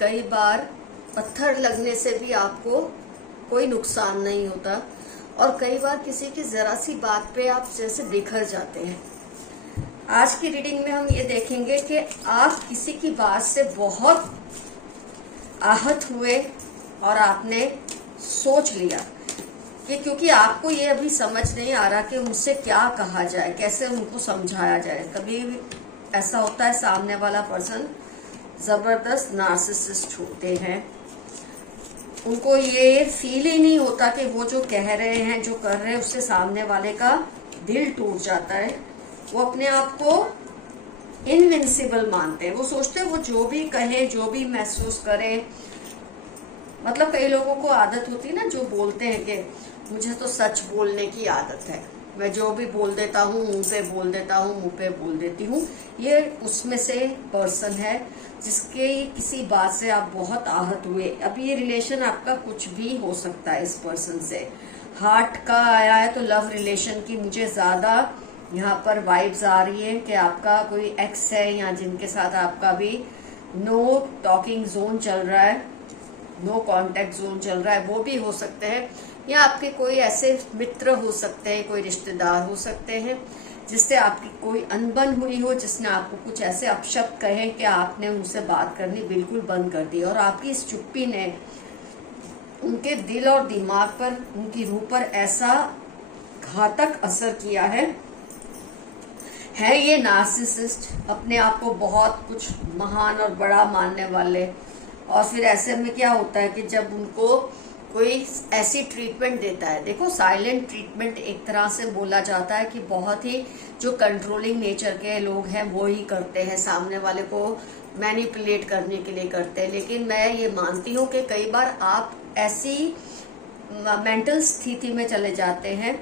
कई बार पत्थर लगने से भी आपको कोई नुकसान नहीं होता और कई बार किसी की जरा सी बात पे आप जैसे बिखर जाते हैं। आज की रीडिंग में हम ये देखेंगे कि आप किसी की बात से बहुत आहत हुए और आपने सोच लिया कि क्योंकि आपको ये अभी समझ नहीं आ रहा कि उनसे क्या कहा जाए, कैसे उनको समझाया जाए। कभी ऐसा होता है सामने वाला पर्सन जबरदस्त नार्सिसिस्ट होते हैं, उनको ये फील ही नहीं होता कि वो जो कह रहे हैं, जो कर रहे हैं, उससे सामने वाले का दिल टूट जाता है। वो अपने आप को इनविंसिबल मानते हैं। वो सोचते हैं वो जो भी कहे, जो भी महसूस करे, मतलब कई लोगों को आदत होती है ना, जो बोलते हैं कि मुझे तो सच बोलने की आदत है, मैं जो भी बोल देता हूँ मुंह पे बोल देता हूँ, मुंह पे बोल देती हूँ। ये उसमें से पर्सन है जिसके किसी बात से आप बहुत आहत हुए। अब ये रिलेशन आपका कुछ भी हो सकता है। इस पर्सन से हार्ट का आया है तो लव रिलेशन की मुझे ज्यादा यहाँ पर वाइब्स आ रही है कि आपका कोई एक्स है या जिनके साथ आपका भी नो टॉकिंग जोन चल रहा है, नो कांटेक्ट जोन चल रहा है, वो भी हो सकते हैं। या आपके कोई ऐसे मित्र हो सकते हैं, कोई रिश्तेदार हो सकते हैं जिससे आपकी कोई अनबन हुई हो, जिसने आपको कुछ ऐसे अपशब्द कहे कि आपने उनसे बात करनी बिल्कुल बंद कर दी और आपकी इस चुप्पी ने उनके दिल और दिमाग पर, उनकी रूह पर ऐसा घातक असर किया है ये नार्सिसिस्ट अपने आप को बहुत कुछ महान और बड़ा मानने वाले। और फिर ऐसे में क्या होता है कि जब उनको कोई ऐसी ट्रीटमेंट देता है, देखो साइलेंट ट्रीटमेंट एक तरह से बोला जाता है कि बहुत ही जो कंट्रोलिंग नेचर के लोग हैं वो ही करते हैं, सामने वाले को मैनिपुलेट करने के लिए करते हैं। लेकिन मैं ये मानती हूँ कि कई बार आप ऐसी मेंटल स्थिति में चले जाते हैं,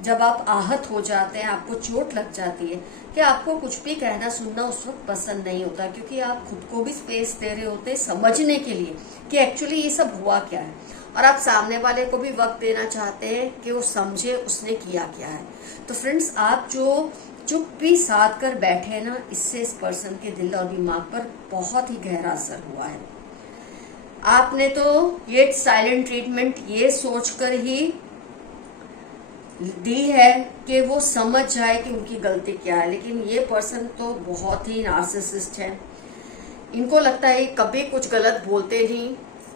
जब आप आहत हो जाते हैं, आपको चोट लग जाती है कि आपको कुछ भी कहना सुनना उस वक्त पसंद नहीं होता, क्योंकि आप खुद को भी स्पेस दे रहे होते हैं समझने के लिए कि एक्चुअली ये सब हुआ क्या है, और आप सामने वाले को भी वक्त देना चाहते हैं कि वो समझे उसने किया क्या है। तो फ्रेंड्स, आप जो चुप्पी साध कर बैठे हैं ना, इससे इस पर्सन के दिल और दिमाग पर बहुत ही गहरा असर हुआ है। आपने तो ये साइलेंट ट्रीटमेंट ये सोचकर ही दी है कि वो समझ जाए कि उनकी गलती क्या है, लेकिन ये पर्सन तो बहुत ही नार्सिसिस्ट है। इनको लगता है कभी कुछ गलत बोलते नहीं,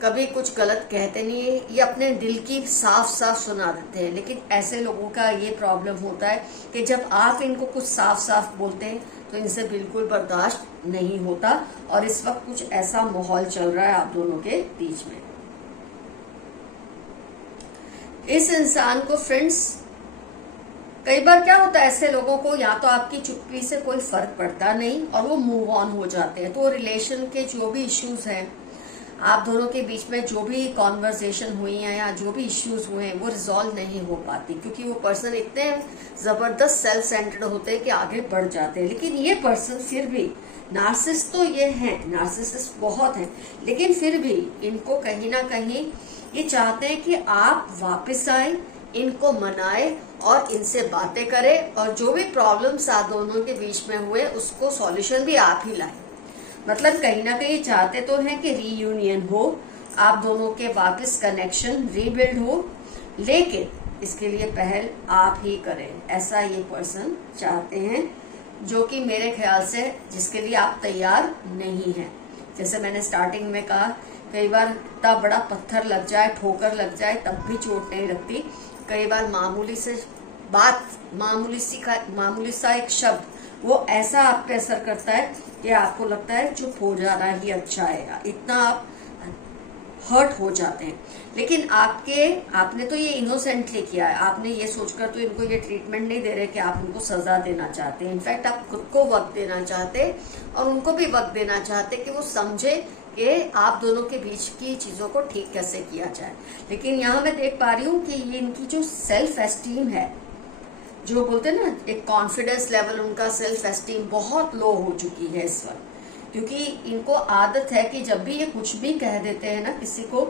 कभी कुछ गलत कहते नहीं, ये अपने दिल की साफ साफ सुना देते हैं। लेकिन ऐसे लोगों का ये प्रॉब्लम होता है कि जब आप इनको कुछ साफ साफ बोलते हैं तो इनसे बिल्कुल बर्दाश्त नहीं होता, और इस वक्त कुछ ऐसा माहौल चल रहा है आप दोनों के बीच में। इस इंसान को फ्रेंड्स, कई बार क्या होता है ऐसे लोगों को, या तो आपकी चुप्पी से कोई फर्क पड़ता नहीं और वो मूव ऑन हो जाते हैं, तो रिलेशन के जो भी इश्यूज हैं, आप दोनों के बीच में जो भी कॉन्वर्सेशन हुई है या जो भी इश्यूज हुए हैं, वो रिजॉल्व नहीं हो पाती, क्योंकि वो पर्सन इतने जबरदस्त सेल्फ सेंटर्ड होते हैं कि आगे बढ़ जाते हैं। लेकिन ये पर्सन फिर भी, नार्सिसिस्ट तो ये हैं, नार्सिसिस्ट बहुत हैं, लेकिन फिर भी इनको कहीं ना कहीं ये चाहते हैं कि आप वापस आए, इनको मनाए और इनसे बातें करें, और जो भी प्रॉब्लम्स आप दोनों के बीच में हुए उसको सॉल्यूशन भी आप ही लाए। मतलब कहीं ना कहीं चाहते तो हैं कि रीयूनियन हो, आप दोनों के वापस कनेक्शन रीबिल्ड हो, लेकिन इसके लिए पहल आप ही करें, ऐसा ये पर्सन चाहते हैं, जो कि मेरे ख्याल से जिसके लिए आप तैयार नहीं हैं। जैसे मैंने स्टार्टिंग में कहा, कई बार इतना बड़ा पत्थर लग जाए, ठोकर लग जाए, तब भी चोट नहीं लगती। कई बार मामूली से बात, मामूली सा एक शब्द, वो ऐसा आप पे असर करता है कि आपको लगता है चुप हो जाना ही अच्छा है, इतना आप हर्ट हो जाते हैं। लेकिन आपने तो ये इनोसेंटली किया है, आपने ये सोचकर तो इनको ये ट्रीटमेंट नहीं दे रहे कि आप उनको सजा देना चाहते हैं। इनफैक्ट आप खुद को वक्त देना चाहते और उनको भी वक्त देना चाहते कि वो समझे कि आप दोनों के बीच की चीजों को ठीक कैसे किया जाए। लेकिन यहाँ मैं देख पा रही हूँ कि ये इनकी जो सेल्फ एस्टीम है, जो बोलते हैं ना एक कॉन्फिडेंस लेवल, उनका सेल्फ एस्टीम बहुत लो हो चुकी है इस वक्त, क्योंकि इनको आदत है कि जब भी ये कुछ भी कह देते हैं ना किसी को,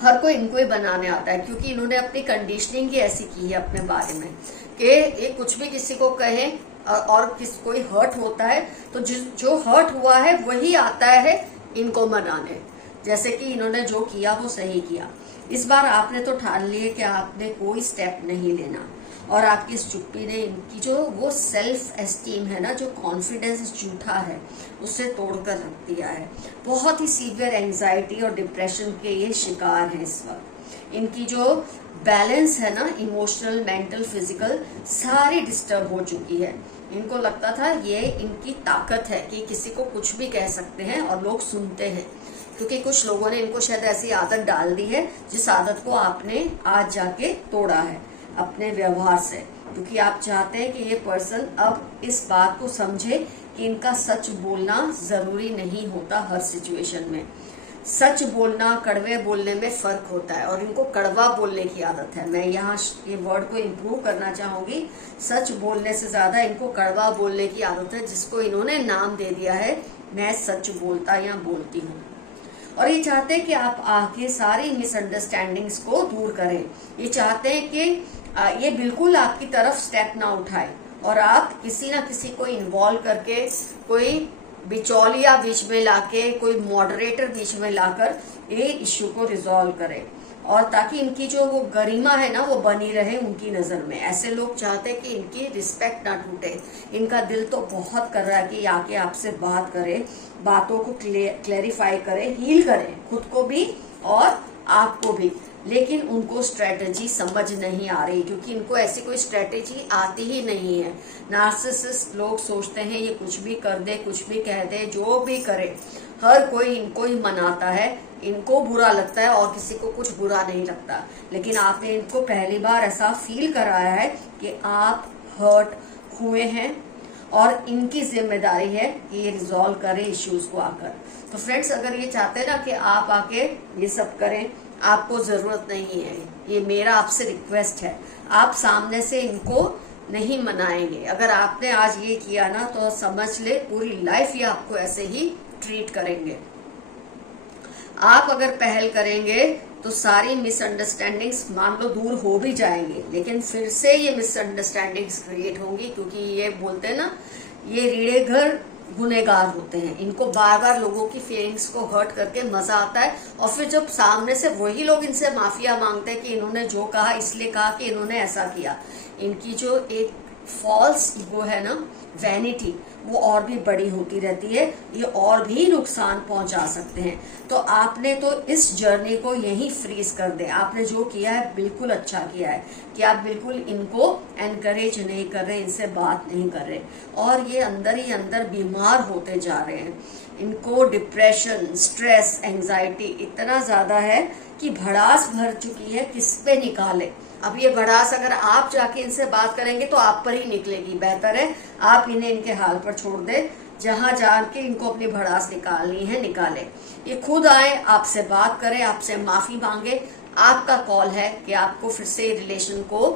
हर कोई इनको ही बनाने आता है, क्योंकि इन्होंने अपनी कंडीशनिंग ही ऐसी की है अपने बारे में कि ये कुछ भी किसी को कहे और कोई हर्ट होता है तो जो हर्ट हुआ है वही आता है इनको मनाने, जैसे कि इन्होंने जो किया वो सही किया। इस बार आपने तो ठान लिया कि आपने कोई स्टेप नहीं लेना, और आपकी इस चुप्पी ने इनकी जो वो सेल्फ एस्टीम है ना, जो कॉन्फिडेंस झूठा है, उससे तोड़कर रख दिया है। बहुत ही सीवियर एंजाइटी और डिप्रेशन के ये शिकार हैं इस वक्त। इनकी जो बैलेंस है ना, इमोशनल, मेंटल, फिजिकल, सारी डिस्टर्ब हो चुकी है। इनको लगता था ये इनकी ताकत है कि किसी को कुछ भी कह सकते हैं और लोग सुनते हैं, क्योंकि कुछ लोगों ने इनको शायद ऐसी आदत डाल दी है जिस आदत को आपने आज जाके तोड़ा है अपने व्यवहार से, क्योंकि आप चाहते हैं कि ये पर्सन अब इस बात को समझे कि इनका सच बोलना जरूरी नहीं होता हर सिचुएशन में। सच बोलना, कड़वे बोलने में फर्क होता है, और इनको कड़वा बोलने की आदत है। मैं यहाँ ये वर्ड को इम्प्रूव करना चाहूंगी। सच बोलने से ज्यादा इनको कड़वा बोलने की आदत है, जिसको इन्होंने नाम दे दिया है मैं सच बोलता या बोलती हूँ। और ये चाहते हैं कि आप आके सारी मिसअंडरस्टैंडिंग्स को दूर करें। ये चाहते हैं कि ये बिल्कुल आपकी तरफ स्टेप ना उठाए, और आप किसी ना किसी को इन्वॉल्व करके, कोई बिचौलिया बीच में लाके, कोई मॉडरेटर बीच में लाकर ये इश्यू को रिजॉल्व करें, और ताकि इनकी जो वो गरिमा है ना वो बनी रहे उनकी नजर में। ऐसे लोग चाहते हैं कि इनकी रिस्पेक्ट ना टूटे। इनका दिल तो बहुत कर रहा है कि आके आपसे बात करे, बातों को क्लैरिफाई करे, हील करे, खुद को भी और आपको भी, लेकिन उनको स्ट्रेटेजी समझ नहीं आ रही, क्योंकि इनको ऐसी कोई स्ट्रेटेजी आती ही नहीं है। नार्सिसिस्ट लोग सोचते हैं ये कुछ भी कर दे, कुछ भी कह दे, जो भी करे, हर कोई इनको ही मनाता है, इनको बुरा लगता है और किसी को कुछ बुरा नहीं लगता। लेकिन आपने इनको पहली बार ऐसा फील कराया है कि आप हर्ट हुए हैं, और इनकी जिम्मेदारी है कि ये रिजॉल्व करें इश्यूज को आकर। तो फ्रेंड्स, अगर ये चाहते हैं ना कि आप आके ये सब करें, आपको जरूरत नहीं है, ये मेरा आपसे रिक्वेस्ट है, आप सामने से इनको नहीं मनाएंगे। अगर आपने आज ये किया ना तो समझ ले पूरी लाइफ ये आपको ऐसे ही ट्रीट करेंगे। आप अगर पहल करेंगे तो सारी मिसअंडरस्टैंडिंग्स मान लो दूर हो भी जाएंगी, लेकिन फिर से ये मिसअंडरस्टैंडिंग्स क्रिएट होंगी, क्योंकि ये बोलते हैं ना, ये रीढ़े घर गुनेगार होते हैं। इनको बार बार लोगों की फीलिंग्स को हर्ट करके मजा आता है, और फिर जब सामने से वही लोग इनसे माफिया मांगते हैं कि इन्होंने जो कहा इसलिए कहा कि इन्होंने ऐसा किया, इनकी जो एक फॉल्स ईगो है ना, वैनिटी, वो और भी बड़ी होती रहती है। ये और भी नुकसान पहुंचा सकते हैं। तो आपने तो इस जर्नी को यहीं फ्रीज कर दे। आपने जो किया है बिल्कुल अच्छा किया है कि आप बिल्कुल इनको एनकरेज नहीं कर रहे, इनसे बात नहीं कर रहे, और ये अंदर ही अंदर बीमार होते जा रहे हैं। इनको डिप्रेशन, स्ट्रेस, एंजाइटी इतना ज्यादा है कि भड़ास भर चुकी है, किस पे निकाले। अब ये भड़ास अगर आप जाके इनसे बात करेंगे तो आप पर ही निकलेगी। बेहतर है आप इन्हें इनके हाल पर छोड़ दे, जहां जाके इनको अपनी भड़ास निकालनी है निकाले। ये खुद आए, आपसे बात करें, आपसे माफी मांगे। आपका कॉल है कि आपको फिर से रिलेशन को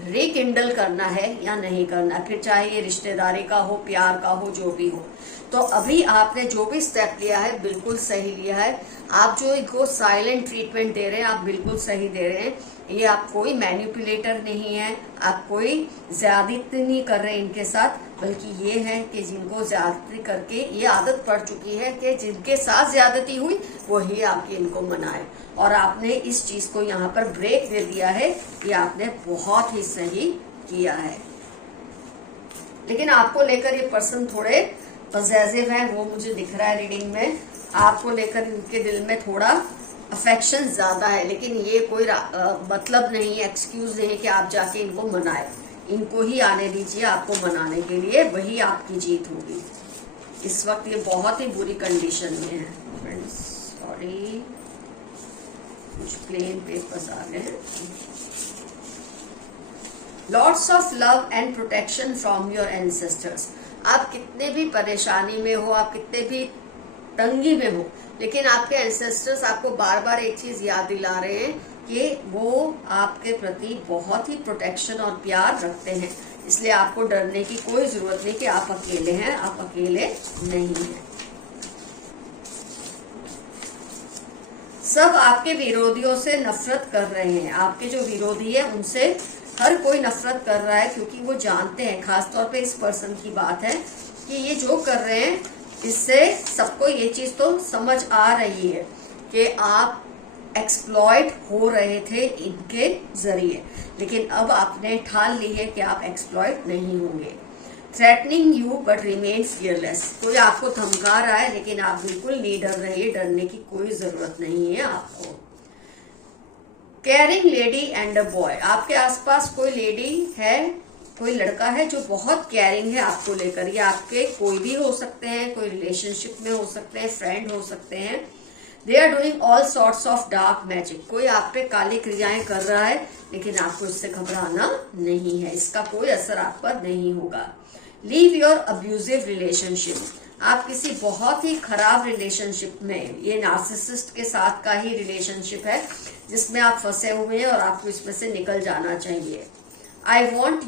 रिकिंडल करना है या नहीं करना, फिर चाहे ये रिश्तेदारी का हो, प्यार का हो, जो भी हो। तो अभी आपने जो भी स्टेप लिया है बिल्कुल सही लिया है। आप जो इनको साइलेंट ट्रीटमेंट दे रहे हैं, आप बिल्कुल सही दे रहे हैं। ये आप कोई मैनिपुलेटर नहीं है, आप कोई ज्यादती नहीं कर रहे इनके साथ, बल्कि ये है कि जिनको ज्यादती करके ये आदत पड़ चुकी है कि जिनके साथ ज्यादती हुई वही आपके इनको मनाए, और आपने इस चीज को यहाँ पर ब्रेक दे दिया है। ये आपने बहुत ही सही किया है। लेकिन आपको लेकर ये पर्सन थोड़े पॉजिटिव है, वो मुझे दिख रहा है रीडिंग में। आपको लेकर इनके दिल में थोड़ा अफेक्शन ज्यादा है, लेकिन ये कोई मतलब नहीं है, एक्सक्यूज नहीं है कि आप जाके इनको मनाए। इनको ही आने दीजिए, आपको मनाने के लिए, वही आपकी जीत होगी। इस वक्त ये बहुत ही बुरी कंडीशन में है फ्रेंड्स। सॉरी, कुछ प्लेन पेपर्स आ गए हैं। Lots of love and protection from your ancestors. आप कितने भी परेशानी में हो, आप कितने भी तंगी में हो, लेकिन आपके एंसेस्टर्स आपको बार बार एक चीज याद दिला रहे हैं कि वो आपके प्रति बहुत ही प्रोटेक्शन और प्यार रखते हैं। इसलिए आपको डरने की कोई जरूरत नहीं कि आप अकेले हैं, आप अकेले नहीं हैं। सब आपके विरोधियों से नफरत कर रहे हैं। आपके जो विरोधी है उनसे हर कोई नफरत कर रहा है, क्योंकि वो जानते हैं, खासतौर पे इस पर्सन की बात है कि ये जो कर रहे हैं इससे सबको ये चीज तो समझ आ रही है कि आप एक्सप्लॉइट हो रहे थे इनके जरिए, लेकिन अब आपने ठान ली है कि आप एक्सप्लॉइट नहीं होंगे। Threatening you but remain fearless, कोई आपको धमका रहा है लेकिन आप बिल्कुल नहीं डर रहे, डरने की कोई जरूरत नहीं है आपको। Caring lady and a boy, आपके आसपास कोई लेडी है, कोई लड़का है जो बहुत केयरिंग है आपको लेकर। ये आपके कोई भी हो सकते हैं, कोई रिलेशनशिप में हो सकते हैं, फ्रेंड हो सकते हैं। They are doing all sorts of dark magic, कोई आप पे काली क्रियाएं कर रहा है, लेकिन आपको इससे घबराना नहीं है, इसका कोई असर आप पर नहीं होगा। लीव योर अब्यूजिव रिलेशनशिप, आप किसी बहुत ही खराब रिलेशनशिप में, ये नार्सिसिस्ट के साथ का ही रिलेशनशिप है जिसमें आप फंसे हुए हैं और आपको इसमें से निकल जाना चाहिए। I want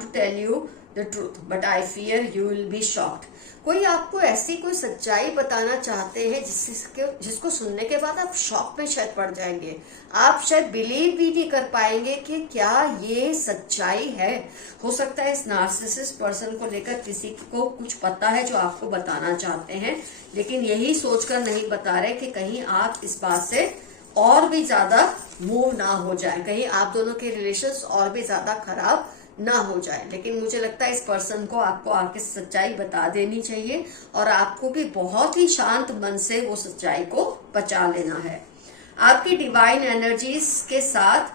to tell you the truth but I fear you will be shocked, कोई आपको ऐसी कोई सच्चाई बताना चाहते हैं जिसको सुनने के बाद आप शॉक में शायद पड़ जाएंगे, आप शायद बिलीव भी नहीं कर पाएंगे कि क्या ये सच्चाई है। हो सकता है इस नार्सिसिस्ट पर्सन को लेकर किसी को कुछ पता है जो आपको बताना चाहते हैं, लेकिन यही सोचकर नहीं बता रहे कि कहीं आप इस बात से और भी ज्यादा मूव ना हो जाए, कहीं आप दोनों के रिलेशंस और भी ज्यादा खराब ना हो जाए। लेकिन मुझे लगता है इस पर्सन को आपको आके सच्चाई बता देनी चाहिए और आपको भी बहुत ही शांत मन से वो सच्चाई को पचा लेना है। आपकी डिवाइन एनर्जीज के साथ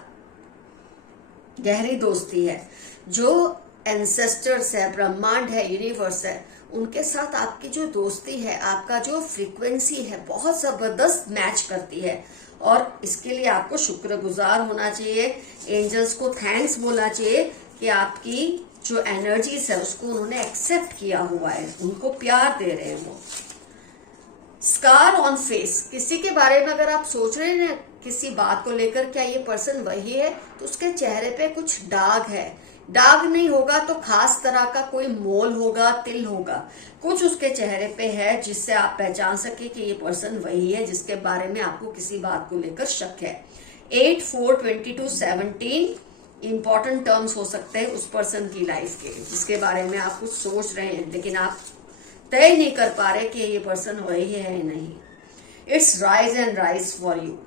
गहरी दोस्ती है, जो एंसेस्टर्स है, ब्रह्मांड है, यूनिवर्स है, उनके साथ आपकी जो दोस्ती है, आपका जो फ्रीक्वेंसी है, बहुत जबरदस्त मैच करती है और इसके लिए आपको शुक्रगुजार होना चाहिए, एंजल्स को थैंक्स बोलना चाहिए कि आपकी जो एनर्जीज है उसको उन्होंने एक्सेप्ट किया हुआ है, उनको प्यार दे रहे हैं वो। स्कार ऑन फेस, किसी के बारे में अगर आप सोच रहे हैं किसी बात को लेकर क्या ये पर्सन वही है, तो उसके चेहरे पे कुछ दाग है, दाग नहीं होगा तो खास तरह का कोई मोल होगा, तिल होगा, कुछ उसके चेहरे पे है जिससे आप पहचान सके कि ये पर्सन वही है जिसके बारे में आपको किसी बात को लेकर शक है। 8, 4, 22, 17 इंपॉर्टेंट टर्म्स हो सकते हैं उस पर्सन की लाइफ के, जिसके बारे में आप कुछ सोच रहे हैं लेकिन आप तय नहीं कर पा रहे कि ये पर्सन वही है या नहीं। It's rise and rise for you,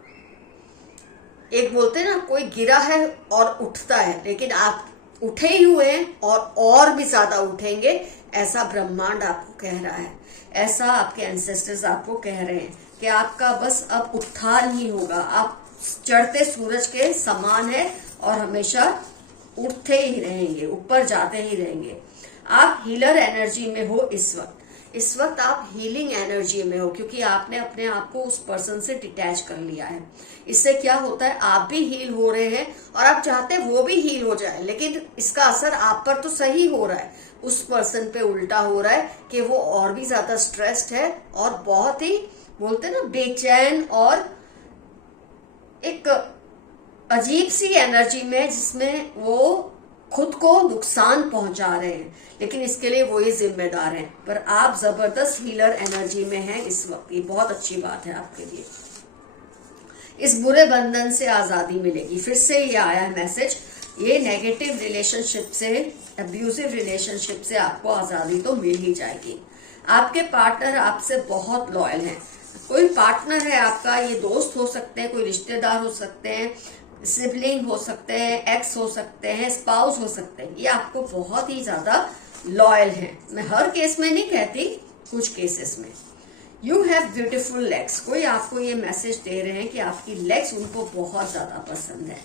एक बोलते हैं ना कोई गिरा है और उठता है, लेकिन आप उठे ही हुए हैं और भी ज्यादा उठेंगे, ऐसा ब्रह्मांड आपको कह रहा है, ऐसा आपके एंसेस्टर्स आपको कह रहे हैं कि आपका बस अब उठान ही होगा, आप चढ़ते सूरज के समान है और हमेशा उठते ही रहेंगे, ऊपर जाते ही रहेंगे। आप हीलर एनर्जी में हो इस वक्त आप हीलिंग एनर्जी में हो, क्योंकि आपने अपने आप को उस पर्सन से डिटैच कर लिया है। इससे क्या होता है, आप भी हील हो रहे हैं और आप चाहते हैं वो भी हील हो जाए, लेकिन इसका असर आप पर तो सही हो रहा है, उस पर्सन पे उल्टा हो रहा है कि वो और भी ज्यादा स्ट्रेस्ड है और बहुत ही बोलते हैं ना बेचैन और एक अजीब सी एनर्जी में, जिसमें वो खुद को नुकसान पहुंचा रहे हैं, लेकिन इसके लिए वो ही जिम्मेदार हैं। पर आप जबरदस्त हीलर एनर्जी में हैं इस वक्त, ये बहुत अच्छी बात है आपके लिए। इस बुरे बंधन से आजादी मिलेगी, फिर से ये आया है मैसेज, ये नेगेटिव रिलेशनशिप से, अब्यूजिव रिलेशनशिप से आपको आजादी तो मिल ही जाएगी। आपके पार्टनर आपसे बहुत लॉयल हैं, कोई पार्टनर है आपका, ये दोस्त हो सकते हैं, कोई रिश्तेदार हो सकते हैं, सिबलिंग हो सकते हैं, एक्स हो सकते हैं, स्पाउस हो सकते हैं, ये आपको बहुत ही ज्यादा लॉयल हैं। मैं हर केस में नहीं कहती, कुछ केसेस में। यू हैव ब्यूटीफुल लेग्स, कोई आपको ये मैसेज दे रहे हैं कि आपकी लेग्स उनको बहुत ज्यादा पसंद है।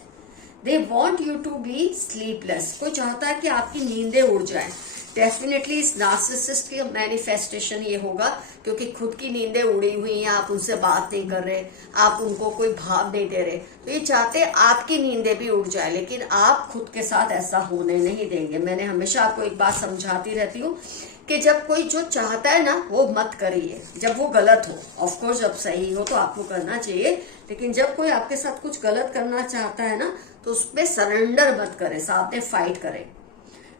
They want you to be sleepless, कोई चाहता है कि आपकी नींदें उड़ जाएं। डेफिनेटली इस नार्सिसिस्ट की मैनिफेस्टेशन ये होगा, क्योंकि खुद की नींदें उड़ी हुई हैं, आप उनसे बात नहीं कर रहे, आप उनको कोई भाव नहीं दे रहे, तो ये चाहते हैं आपकी नींदें भी उड़ जाए, लेकिन आप खुद के साथ ऐसा होने नहीं देंगे। मैंने हमेशा आपको एक बात समझाती रहती हूँ कि जब कोई जो चाहता है ना वो मत करिए, जब वो गलत हो। ऑफकोर्स जब सही हो तो आपको करना चाहिए, लेकिन जब कोई आपके साथ कुछ गलत करना चाहता है ना तो उसमें सरेंडर मत करें, साथ में फाइट करें।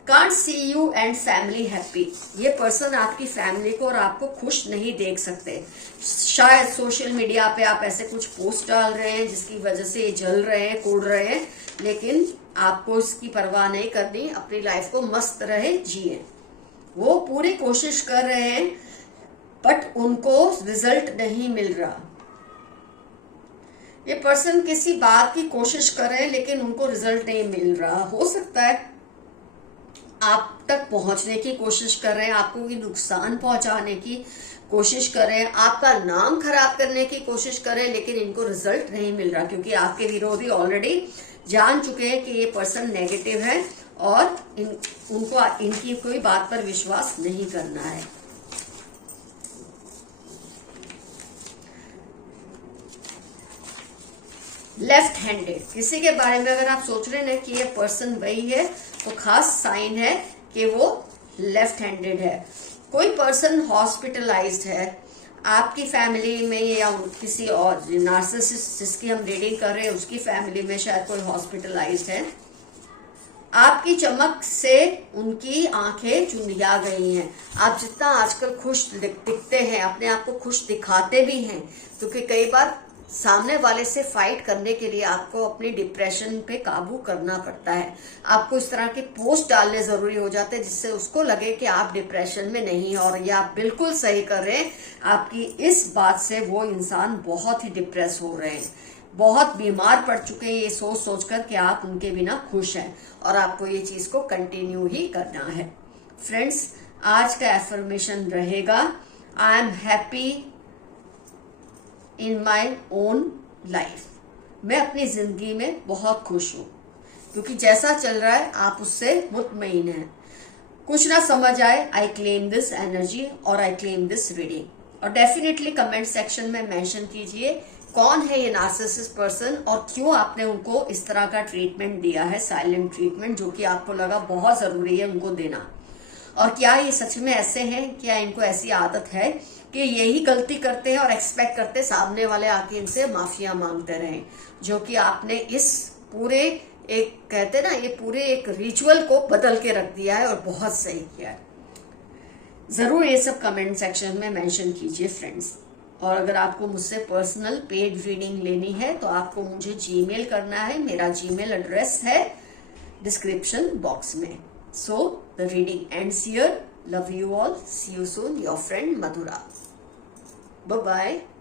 Can't see you and family happy, ये पर्सन आपकी फैमिली को और आपको खुश नहीं देख सकते। शायद सोशल मीडिया पे आप ऐसे कुछ पोस्ट डाल रहे हैं जिसकी वजह से ये जल रहे हैं, कूद रहे हैं, लेकिन आपको इसकी परवाह नहीं करनी, अपनी लाइफ को मस्त रहे जिए। वो पूरी कोशिश कर रहे हैं बट उनको रिजल्ट नहीं मिल रहा। ये पर्सन किसी बात की कोशिश कर रहे हैं लेकिन उनको रिजल्ट नहीं मिल रहा। हो सकता है आप तक पहुंचने की कोशिश कर रहे हैं, आपको भी नुकसान पहुंचाने की कोशिश कर रहे हैं, आपका नाम खराब करने की कोशिश कर रहे हैं, लेकिन इनको रिजल्ट नहीं मिल रहा क्योंकि आपके विरोधी ऑलरेडी जान चुके हैं कि ये पर्सन नेगेटिव है और उनको इनकी कोई बात पर विश्वास नहीं करना है। लेफ्ट हैंडेड, किसी के बारे में अगर आप सोच रहे हैं कि ये पर्सन वही है तो खास साइन है कि वो लेफ्ट हैंडेड है। कोई पर्सन हॉस्पिटलाइज्ड है आपकी फैमिली में या किसी और नार्सिसिस्ट जिसकी हम रीडिंग कर रहे हैं उसकी फैमिली में शायद कोई हॉस्पिटलाइज्ड है। आपकी चमक से उनकी आंखें चुंधिया गई हैं। आप जितना आजकल खुश दिखते हैं, अपने आप को खुश दिखाते भी हैं, क्योंकि कई बार सामने वाले से फाइट करने के लिए आपको अपनी डिप्रेशन पे काबू करना पड़ता है। आपको इस तरह के पोस्ट डालने जरूरी हो जाते हैं जिससे उसको लगे कि आप डिप्रेशन में नहीं हैं और ये आप बिल्कुल सही कर रहे हैं। आपकी इस बात से वो इंसान बहुत ही डिप्रेस हो रहे हैं, बहुत बीमार पड़ चुके हैं ये सोच सोचकर कि आप उनके बिना खुश हैं और आपको ये चीज को कंटिन्यू ही करना है। फ्रेंड्स, आज का एफर्मेशन रहेगा, I am happy in my own life. मैं अपनी जिंदगी में बहुत खुश हूं क्योंकि जैसा चल रहा है आप उससे मुतमईन हैं। कुछ ना समझ आए, आई क्लेम दिस एनर्जी और आई क्लेम दिस रीडिंग। और डेफिनेटली कमेंट सेक्शन में मेंशन कीजिए कौन है ये नार्सिसिस्ट पर्सन और क्यों आपने उनको इस तरह का ट्रीटमेंट दिया है, साइलेंट ट्रीटमेंट, जो कि आपको लगा बहुत जरूरी है उनको देना। और क्या ये सच में ऐसे हैं? क्या इनको ऐसी आदत है कि यही गलती करते हैं और एक्सपेक्ट करते हैं सामने वाले आके इनसे माफिया मांगते रहें, जो कि आपने इस पूरे एक कहते हैं ना, ये पूरे एक रिचुअल को बदल के रख दिया है और बहुत सही किया है। जरूर ये सब कमेंट सेक्शन में मेंशन कीजिए फ्रेंड्स। और अगर आपको मुझसे पर्सनल पेड रीडिंग लेनी है तो आपको मुझे जीमेल करना है। मेरा जीमेल एड्रेस है डिस्क्रिप्शन बॉक्स में। So the reading ends here. Love you all. See you soon. Your friend Madhura. Bye bye.